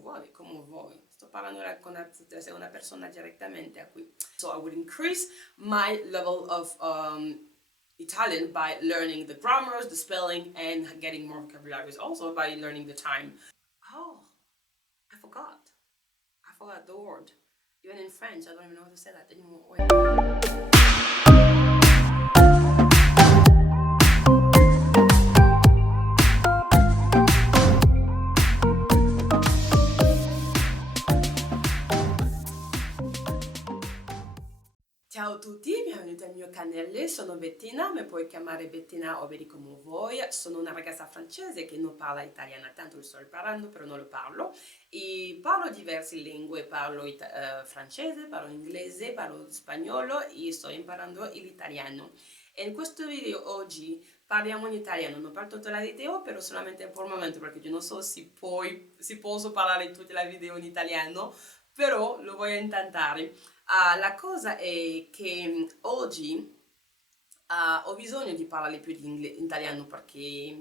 vuole, come vuoi. Sto parlando con una persona direttamente a cui. So I would increase my level of Italian by learning the grammars, the spelling, and getting more vocabularies. Also by learning the time. Oh, I forgot. I forgot the word. Even in French, I don't even know how to say that anymore. Wait. Ciao a tutti, benvenuti al mio canale, sono Bettina, mi puoi chiamare Bettina o Betty come vuoi. Sono una ragazza francese che non parla italiano, tanto lo sto imparando, però non lo parlo. E parlo diverse lingue, parlo francese, parlo inglese, parlo spagnolo e sto imparando l'italiano. E in questo video oggi parliamo in italiano, non parlo tutta la video, però solamente per il momento, perché io non so se poi si posso parlare tutta la video in italiano, però lo voglio intentare. La cosa è che oggi ho bisogno di parlare più di italiano perché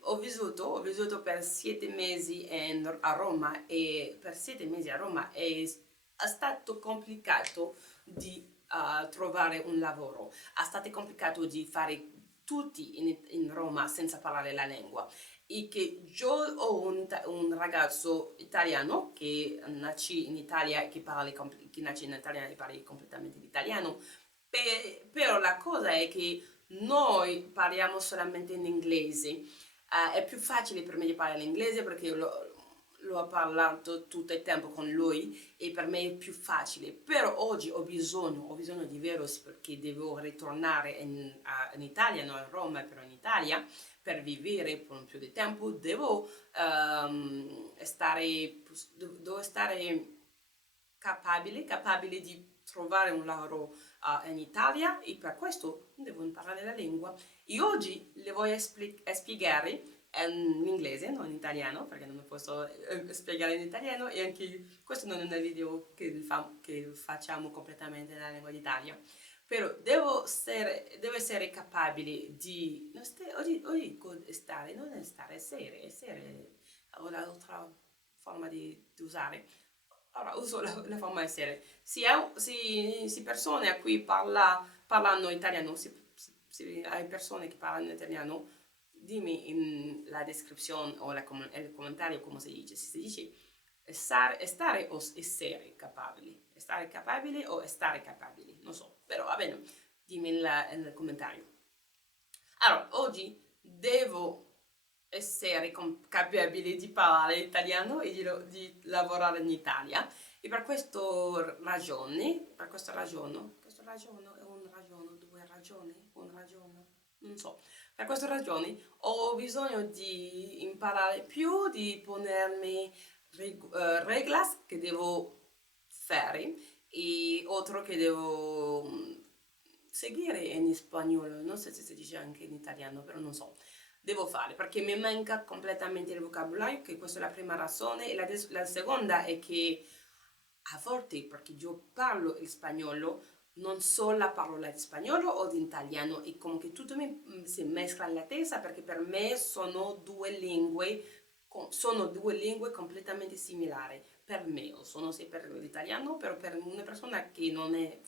ho vissuto per 7 mesi a Roma e per 7 mesi a Roma è stato complicato di trovare un lavoro, è stato complicato di fare tutti in Roma senza parlare la lingua. E che io ho un ragazzo italiano che nasce in Italia e che nasce in Italia e parla completamente l'italiano, però la cosa è che noi parliamo solamente in inglese. È più facile per me di parlare l'inglese perché io l'ho parlato tutto il tempo con lui e per me è più facile, però oggi ho bisogno di vero perché devo ritornare in Italia, non a Roma, però in Italia per vivere per un più di tempo devo stare capabile di trovare un lavoro in Italia e per questo devo imparare la lingua. E oggi le voglio spiegare in inglese, non in italiano, perché non posso spiegare in italiano e anche questo non è un video che facciamo completamente nella lingua d'Italia. Però devo essere capabile di oggi non è stare, essere o l'altra forma di usare. Allora uso la forma essere. Se persone a cui parlano italiano, se hai persone che parlano italiano, dimmi in la descrizione o nel commentario come si dice. Se si dice stare o essere capabili. Stare capabili o stare capabili, non so, però va bene, dimmi nel commentario. Allora, oggi devo essere capabile di parlare italiano e di lavorare in Italia e per questa ragione, non so, per questa ragione ho bisogno di imparare più, di ponermi reglas che devo fare e altro che devo seguire in spagnolo, non so se si dice anche in italiano, però non so, devo fare perché mi manca completamente il vocabolario, che questa è la prima ragione, e la seconda è che a volte, perché io parlo il spagnolo, non so la parola di spagnolo o di italiano e come che tutto si mescola nella testa perché per me sono due lingue completamente similari. Per me, o sono sì per l'italiano, però per una persona che non è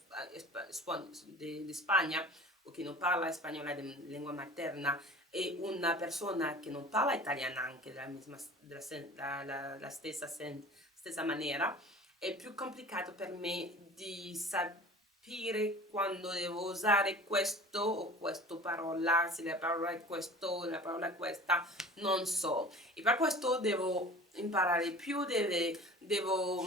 di Spagna o che non parla spagnolo di lingua materna e una persona che non parla italiano anche della stessa maniera, è più complicato per me di sapere quando devo usare questo o questa parola, se la parola è questo o la parola è questa, non so. E per questo devo imparare più, devo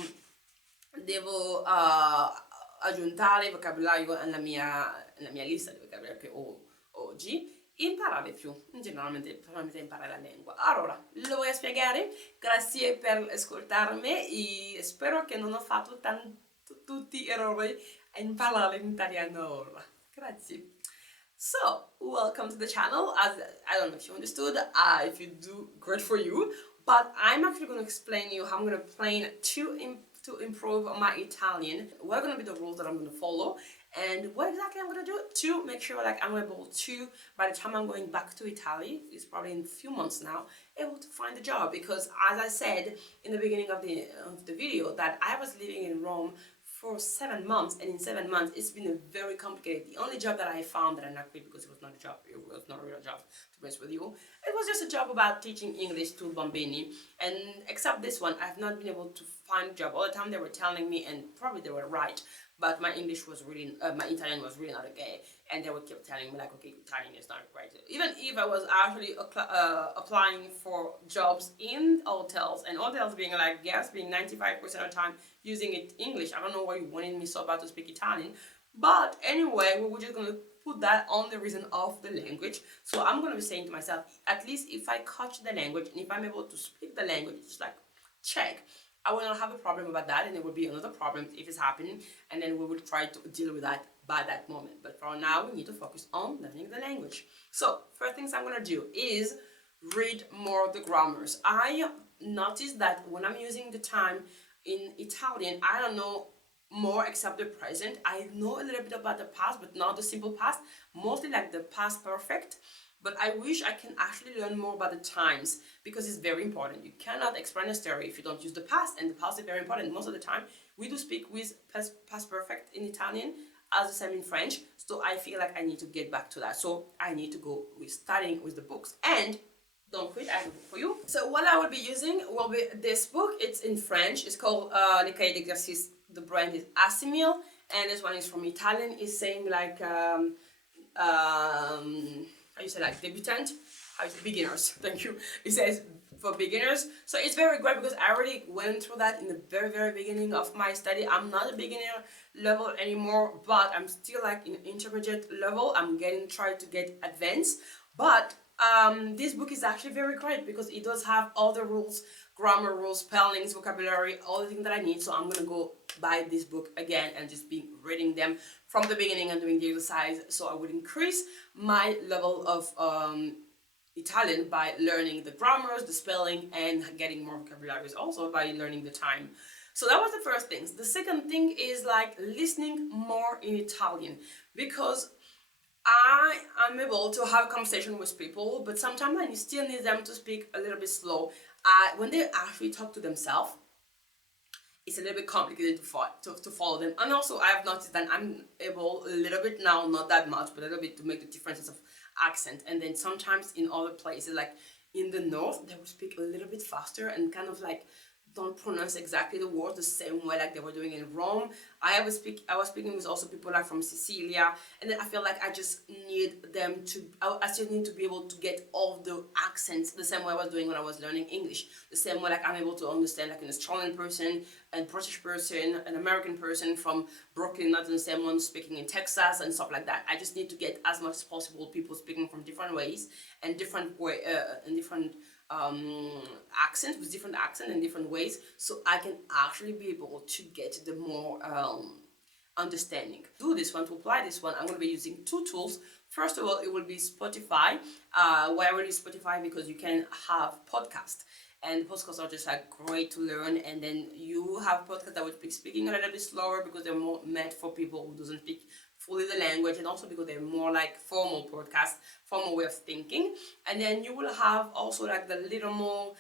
aggiungere vocabolario nella mia lista di vocabolario che ho oggi. Imparare più, generalmente imparare la lingua. Allora, lo voglio spiegare, grazie per ascoltarmi e spero che non ho fatto tutti errori in parlare in italiano ora. Grazie. So, welcome to the channel. As I don't know if you understood, if you do, great for you. But I'm actually going to explain you how I'm going to plan to improve my Italian. What are going to be the rules that I'm going to follow, And what exactly I'm gonna do to make sure like I'm able to, by the time I'm going back to Italy, it's probably in a few months now, able to find a job. Because as I said in the beginning of the video, that I was living in Rome for 7 months, and in 7 months it's been a very complicated. The only job that I found that I not quit, because it was not a job, it was not a real job, to be honest with you, it was just a job about teaching English to bambini. And except this one, I've not been able to find a job. All the time they were telling me, and probably they were right, but my English was really, my Italian was really not okay, and they would keep telling me like, okay, Italian is not right. Even if I was actually applying for jobs in hotels, and hotels being like, yes, being 95% of the time using it English. I don't know why you wanted me so bad to speak Italian, but anyway, we were just gonna put that on the reason of the language. So I'm gonna be saying to myself, at least if I catch the language and if I'm able to speak the language, it's like check. I will not have a problem about that, and there will be another problem if it's happening, and then we will try to deal with that by that moment. But for now, we need to focus on learning the language. So first things I'm gonna do is read more of the grammars. I noticed that when I'm using the time in Italian, I don't know more except the present. I know a little bit about the past, but not the simple past, mostly like the past perfect. But I wish I can actually learn more about the times, because it's very important. You cannot explain a story if you don't use the past, and the past is very important. Most of the time, we do speak with past perfect in Italian, as the same in French. So I feel like I need to get back to that. So I need to go with studying with the books. And don't quit, I have a book for you. So what I will be using will be this book. It's in French. It's called Les Cahiers d'Exercice. The brand is Assimil, and this one is from Italian. It's saying like how you say, like debutant, how you say, beginners. Thank you. It says for beginners. So it's very great because I already went through that in the very beginning of my study. I'm not a beginner level anymore, but I'm still like in intermediate level. I'm trying to get advanced, but this book is actually very great because it does have all the rules, grammar rules, spellings, vocabulary, all the things that I need. So I'm gonna go buy this book again and just be reading them from the beginning and doing the exercise, so I would increase my level of Italian by learning the grammars, the spelling, and getting more vocabularies also by learning the time. So that was the first thing. The second thing is like listening more in Italian, because I am able to have a conversation with people, but sometimes I still need them to speak a little bit slow. When they actually talk to themselves, it's a little bit complicated to follow them. And also I have noticed that I'm able a little bit now, not that much, but a little bit, to make the differences of accent. And then sometimes in other places, like in the north, they will speak a little bit faster and kind of like don't pronounce exactly the word the same way like they were doing in Rome. I was speaking with also people like from Sicilia, and then I feel like I just need them to, I still need to be able to get all the accents the same way I was doing when I was learning English. The same way like I'm able to understand like an Australian person, a British person, an American person from Brooklyn, not the same one speaking in Texas and stuff like that. I just need to get as much as possible people speaking from different ways and different accents, with different accent and different ways, so I can actually be able to get the more understanding. To do this one, to apply this one, I'm going to be using two tools. First of all, it will be Spotify. Why I really Spotify? Because you can have podcasts, and podcasts are just like great to learn. And then you have podcasts that would be speaking a little bit slower because they're more meant for people who doesn't speak fully the language, and also because they're more like formal podcasts, formal way of thinking. And then you will have also like the little more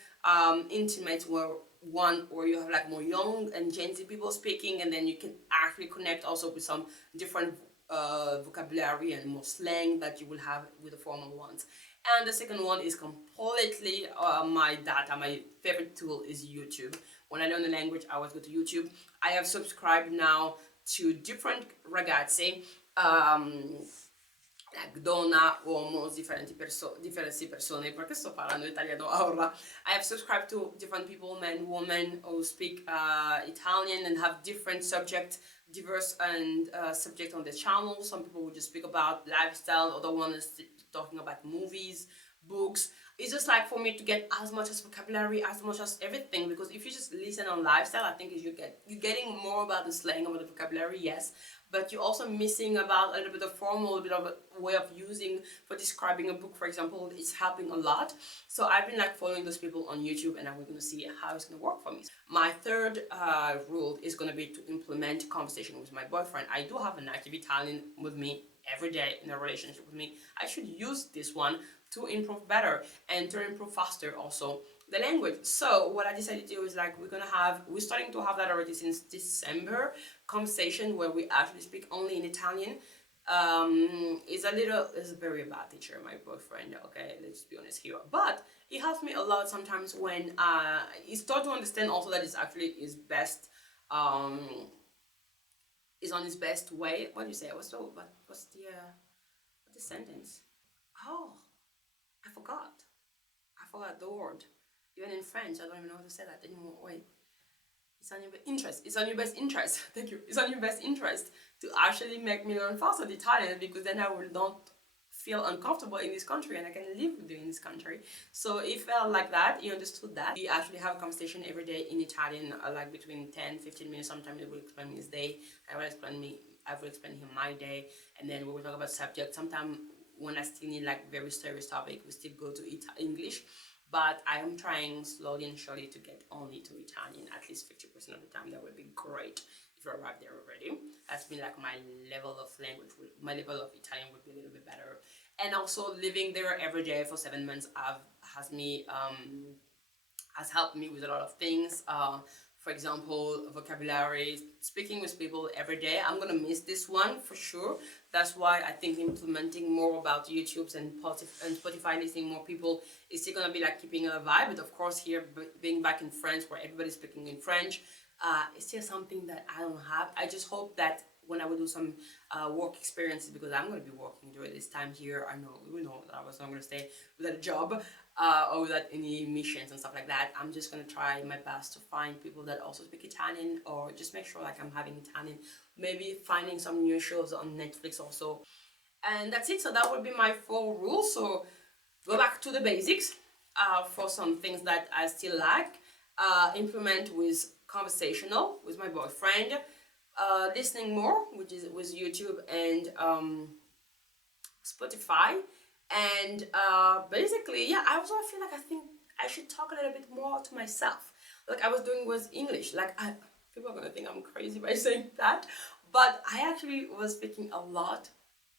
intimate where you have like more young and Gen Z people speaking, and then you can actually connect also with some different vocabulary and more slang that you will have with the formal ones. And the second one is completely my favorite tool is YouTube. When I learn the language, I always go to YouTube. I have subscribed now to different ragazzi, like donna, uomo, diverse persone, perché sto parlando italiano ora. I have subscribed to different people, men, women, who speak Italian and have different diverse and subject on the channel. Some people will just speak about lifestyle, other one is talking about movies, books. It's just like for me to get as much as vocabulary, as much as everything, because if you just listen on lifestyle, I think you're getting more about the slang, about the vocabulary, yes, but you're also missing about a little bit of formal, a bit of a way of using for describing a book, for example. It's helping a lot. So I've been like following those people on YouTube, and we're gonna see how it's gonna work for me. My third rule is gonna be to implement conversation with my boyfriend. I do have a native Italian with me every day in a relationship with me. I should use this one to improve better and to improve faster also the language. So what I decided to do is like we're starting to have that already since December, conversation where we actually speak only in Italian. Is a very bad teacher, my boyfriend, okay, let's be honest here, but it helps me a lot sometimes when he start to understand also that it's actually his best, is on his best way. What do you say? What's the sentence? Oh, I forgot. I forgot the word. Even in French, I don't even know how to say that anymore. Wait. It's on your best interest. It's on your best interest. Thank you. It's on your best interest to actually make me learn faster the Italian, because then I will not feel uncomfortable in this country and I can live with you in this country. So it felt like that. He understood that. We actually have a conversation every day in Italian, like between 10-15 minutes. Sometimes he will explain me his day. I will explain him my day, and then we will talk about subjects. Sometimes when I still need like very serious topic, we still go to English. But I am trying slowly and surely to get only to Italian, at least 50% of the time. That would be great if I arrive there already. That's been like my level of language, my level of Italian would be a little bit better. And also living there every day for 7 months has helped me with a lot of things. For example, vocabulary, speaking with people every day. I'm gonna miss this one for sure. That's why I think implementing more about YouTube's and Spotify, listening more people, is still gonna be like keeping a vibe. But of course, here being back in France, where everybody's speaking in French, it's still something that I don't have. I just hope that when I will do some work experiences, because I'm going to be working during this time here. We know that I was not going to stay without a job or without any missions and stuff like that. I'm just going to try my best to find people that also speak Italian, or just make sure like I'm having Italian. Maybe finding some new shows on Netflix also. And that's it. So that would be my 4 rules. So go back to the basics for some things that I still like. Implement with conversational with my boyfriend. Listening more, which is with YouTube and Spotify, and basically, yeah. I feel like I think I should talk a little bit more to myself, like I was doing with English. People are gonna think I'm crazy by saying that, but I actually was speaking a lot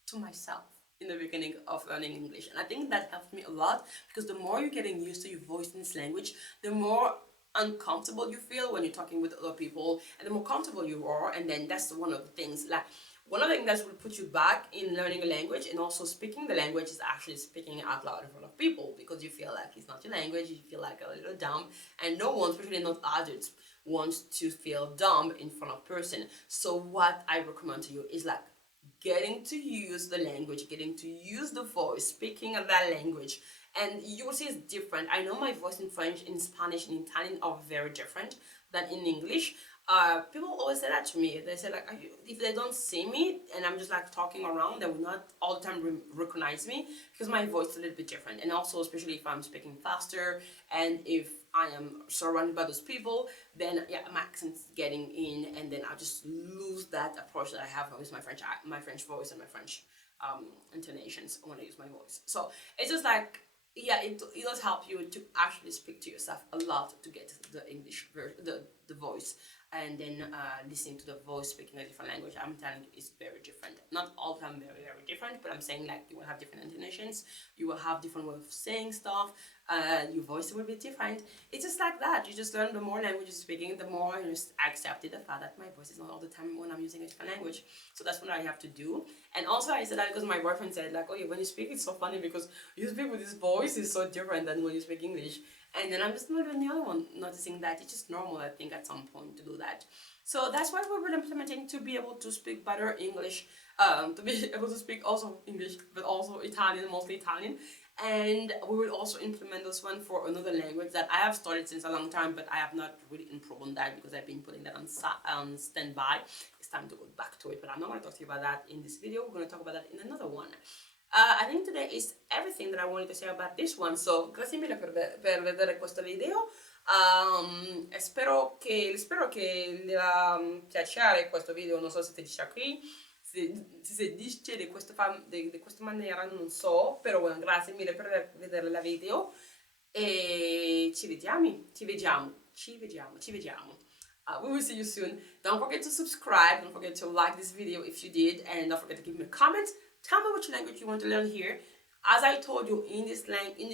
to myself in the beginning of learning English, and I think that helped me a lot, because the more you're getting used to your voice in this language, the more uncomfortable you feel when you're talking with other people, and the more comfortable you are. And then that's one of the things, like one of the things that will put you back in learning a language and also speaking the language, is actually speaking out loud in front of people, because you feel like it's not your language, you feel like a little dumb, and no one, especially not adults, wants to feel dumb in front of person. So what I recommend to you is like getting to use the language, getting to use the voice, speaking of that language, and you will see it's different. I know my voice in French, in Spanish, in Italian are very different than in English. People always say that to me. They say like, if they don't see me and I'm just like talking around, they will not all the time recognize me, because my voice is a little bit different. And also, especially if I'm speaking faster and if I am surrounded by those people, then yeah, my accent's getting in, and then I just lose that approach that I have with my French voice and my French intonations when I use my voice. So it's just like, yeah, it does help you to actually speak to yourself a lot, to get the English the voice, and then listening to the voice speaking a different language. I'm telling you, it's very different. Not all the time very, very different, but I'm saying like you will have different intonations, you will have different way of saying stuff, your voice will be different. It's just like that. You just learn the more languages speaking, the more you just accepted the fact that my voice is not all the time when I'm using a different language. So that's what I have to do. And also I said that because my boyfriend said like, oh yeah, when you speak it's so funny because you speak with this voice is so different than when you speak English. And then I'm just not even the only one noticing that. It's just normal, I think, at some point to do that. So that's why we were implementing, to be able to speak better English, to be able to speak also English, but also Italian, mostly Italian. And we will also implement this one for another language that I have started since a long time, but I have not really improved on that because I've been putting that on standby. It's time to go back to it, but I'm not going to talk to you about that in this video. We're going to talk about that in another one. I think today is everything that I wanted to say about this one. So, grazie mille per vedere questo video. Spero che le va piacere questo video. Non so se ti dice qui, se si dice di questa maniera, non so. Però bueno, grazie mille per vedere la video. E ci vediamo. We will see you soon. Don't forget to subscribe. Don't forget to like this video if you did. And don't forget to give me a comment. Tell me which language you want to learn here. As I told you, in this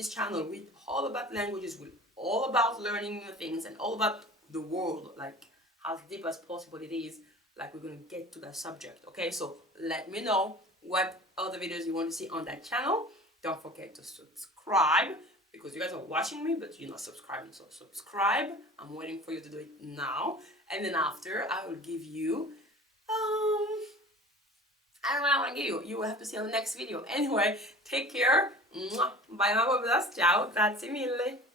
channel, we're all about languages. We're all about learning new things and all about the world, like as deep as possible it is. Like we're gonna get to that subject. Okay, so let me know what other videos you want to see on that channel. Don't forget to subscribe because you guys are watching me, but you're not subscribing. So subscribe. I'm waiting for you to do it now. And then after, I will give you I don't know what I want to give you. You will have to see on the next video. Anyway, take care. Bye, my populas. Ciao. Grazie mille.